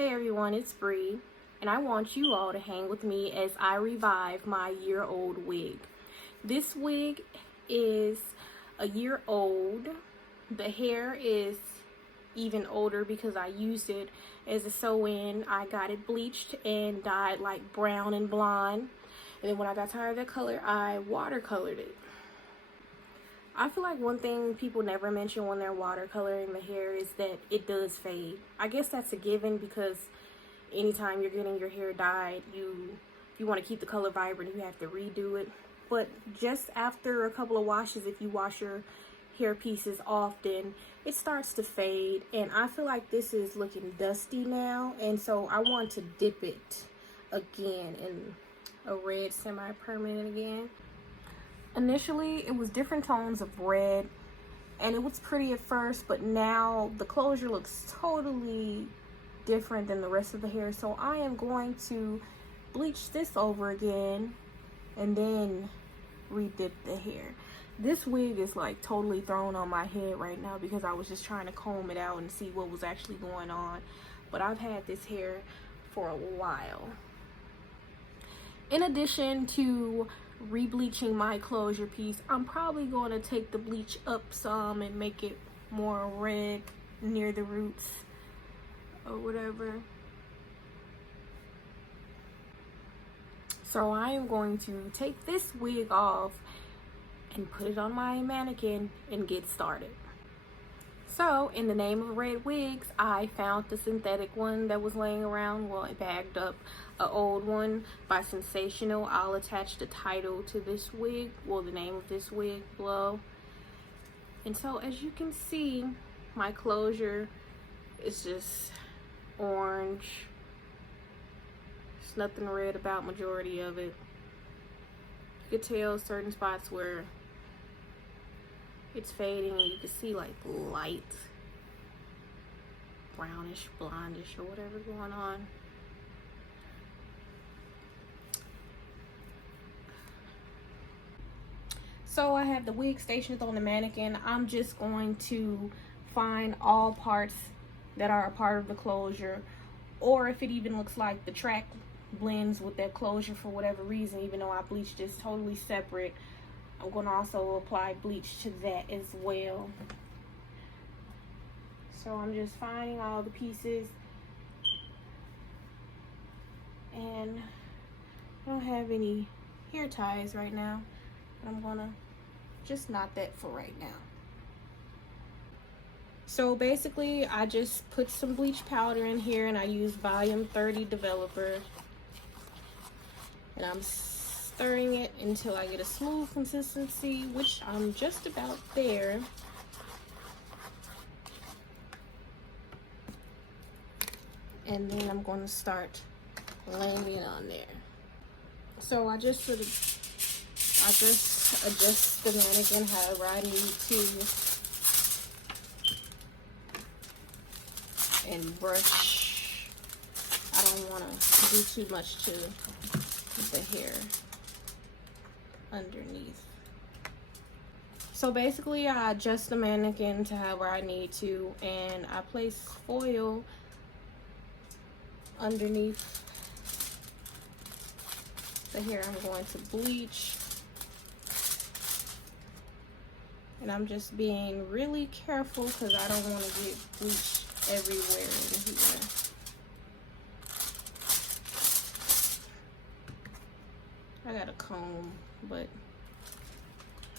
Hey everyone, it's Bree, and I want you all to hang with me as I revive my year-old wig. This wig is a year old. The hair is even older because I used it as a sew-in. I got it bleached and dyed like brown and blonde. And then when I got tired of that color, I watercolored it. I feel like one thing people never mention when they're watercoloring the hair is that it does fade. I guess that's a given because anytime you're getting your hair dyed, if you want to keep the color vibrant, you have to redo it. But just after a couple of washes, if you wash your hair pieces often, it starts to fade. And I feel like this is looking dusty now, and so I want to dip it again in a red semi-permanent again. Initially, it was different tones of red, and it was pretty at first, but now the closure looks totally different than the rest of the hair. So I am going to bleach this over again and then redip the hair. This wig is like totally thrown on my head right now because I was just trying to comb it out and see what was actually going on. But I've had this hair for a while. In addition to re-bleaching my closure piece, I'm probably going to take the bleach up some and make it more red near the roots or whatever. So I am going to take this wig off and put it on my mannequin and get started. So in the name of red wigs, I found the synthetic one that was laying around. Well, I bagged up an old one by Sensational. I'll attach the title to this wig, well, the name of this wig below. And so as you can see, my closure is just orange. There's nothing red about majority of it. You could tell certain spots where it's fading, and you can see like light brownish, blondish, or whatever going on. So I have the wig stationed on the mannequin. I'm just going to find all parts that are a part of the closure, or if it even looks like the track blends with that closure for whatever reason, even though I bleached this totally separate, I'm going to also apply bleach to that as well. So I'm just finding all the pieces, and I don't have any hair ties right now, but I'm gonna just knot that for right now. So basically I just put some bleach powder in here, and I use volume 30 developer, and I'm stirring it until I get a smooth consistency, which I'm just about there. And then I'm going to start laying it on there. So I just adjust the mannequin however I need to, and brush. I don't want to do too much to the hair underneath. So basically I adjust the mannequin to however I need to, and I place foil underneath the hair I'm going to bleach. And I'm just being really careful because I don't want to get bleach everywhere in here. I got a comb, but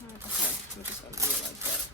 okay, I'm just gonna do it like that.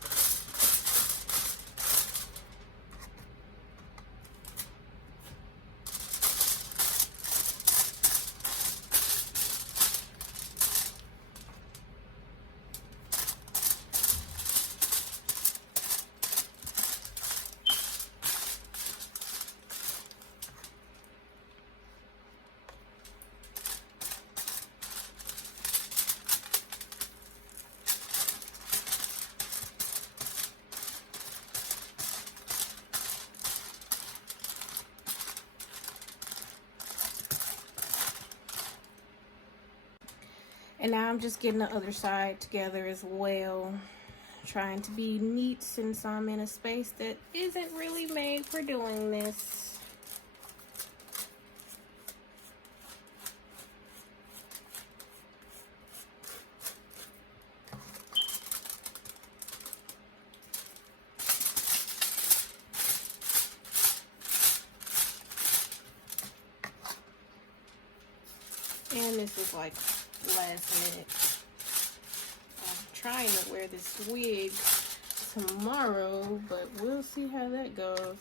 And now I'm just getting the other side together as well, trying to be neat since I'm in a space that isn't really made for doing this. And this is like last minute. I'm trying to wear this wig tomorrow, but we'll see how that goes.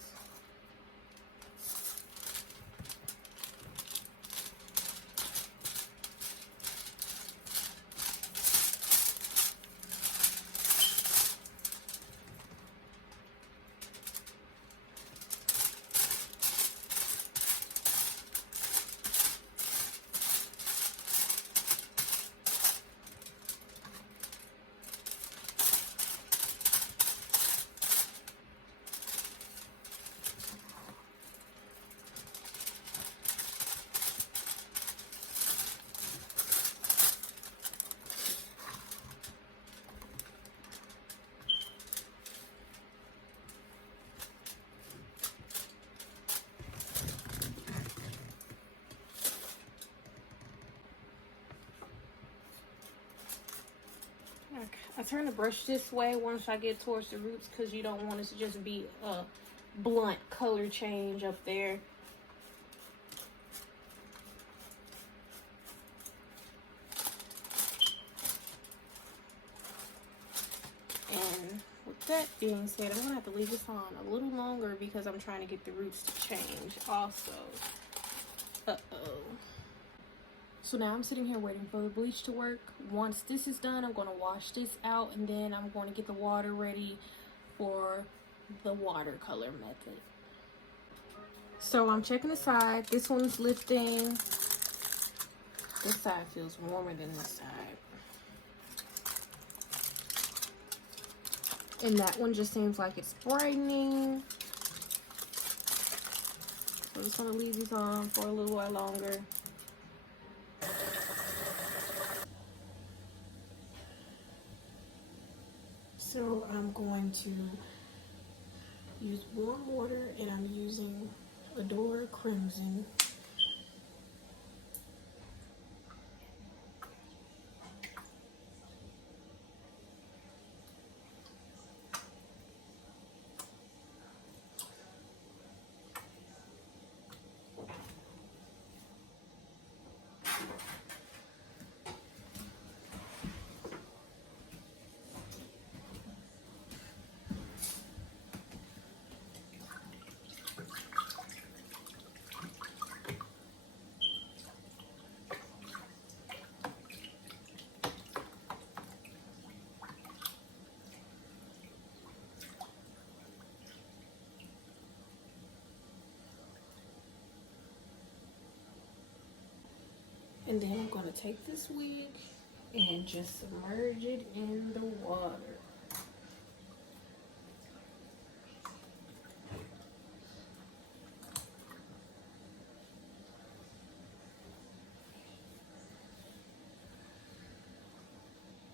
I turn the brush this way once I get towards the roots because you don't want it to just be a blunt color change up there. And with that being said, I'm gonna have to leave this on a little longer because I'm trying to get the roots to change also. So now I'm sitting here waiting for the bleach to work. Once this is done, I'm going to wash this out and then I'm going to get the water ready for the watercolor method. So I'm checking the side. This one's lifting. This side feels warmer than this side. And that one just seems like it's brightening. So I'm just going to leave these on for a little while longer. So I'm going to use warm water and I'm using Adore Crimson. And then I'm going to take this wig and just submerge it in the water.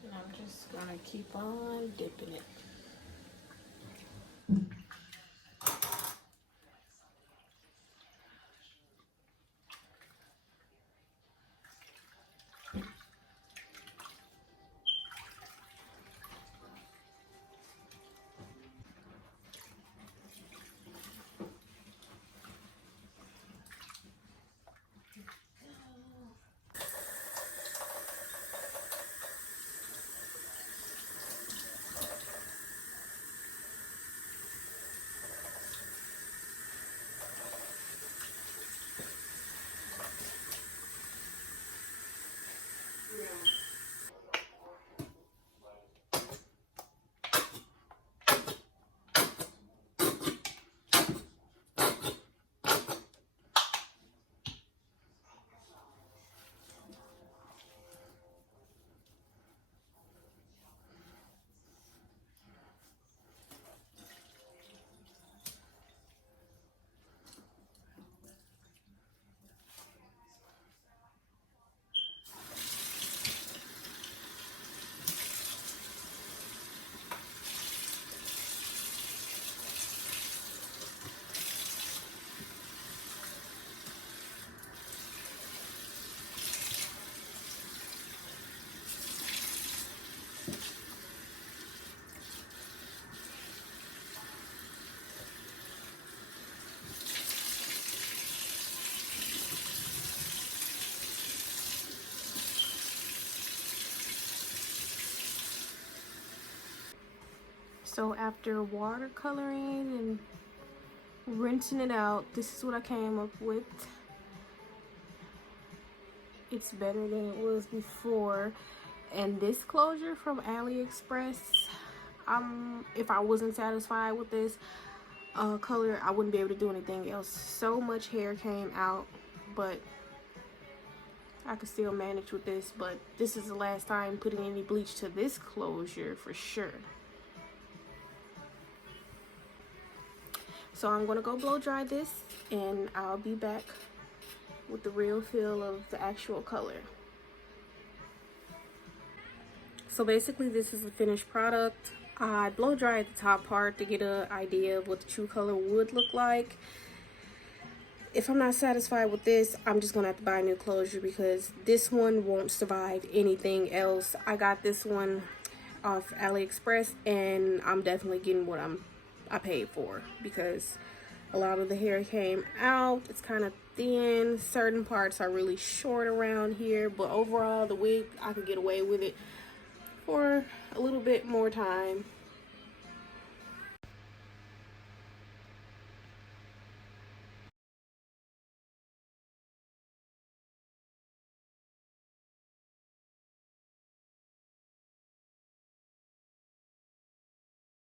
And I'm just going to keep on dipping it. So after watercoloring and rinsing it out, this is what I came up with. It's better than it was before. And this closure from AliExpress, if I wasn't satisfied with this color, I wouldn't be able to do anything else. So much hair came out, but I could still manage with this. But this is the last time putting any bleach to this closure for sure. So I'm gonna go blow dry this, and I'll be back with the real feel of the actual color. So basically this is the finished product. I blow dried the top part to get an idea of what the true color would look like. If I'm not satisfied with this, I'm just gonna have to buy a new closure because this one won't survive anything else. I got this one off AliExpress, and I'm definitely getting what I paid for because a lot of the hair came out. It's kind of thin. Certain parts are really short around here, but overall the wig, I could get away with it for a little bit more time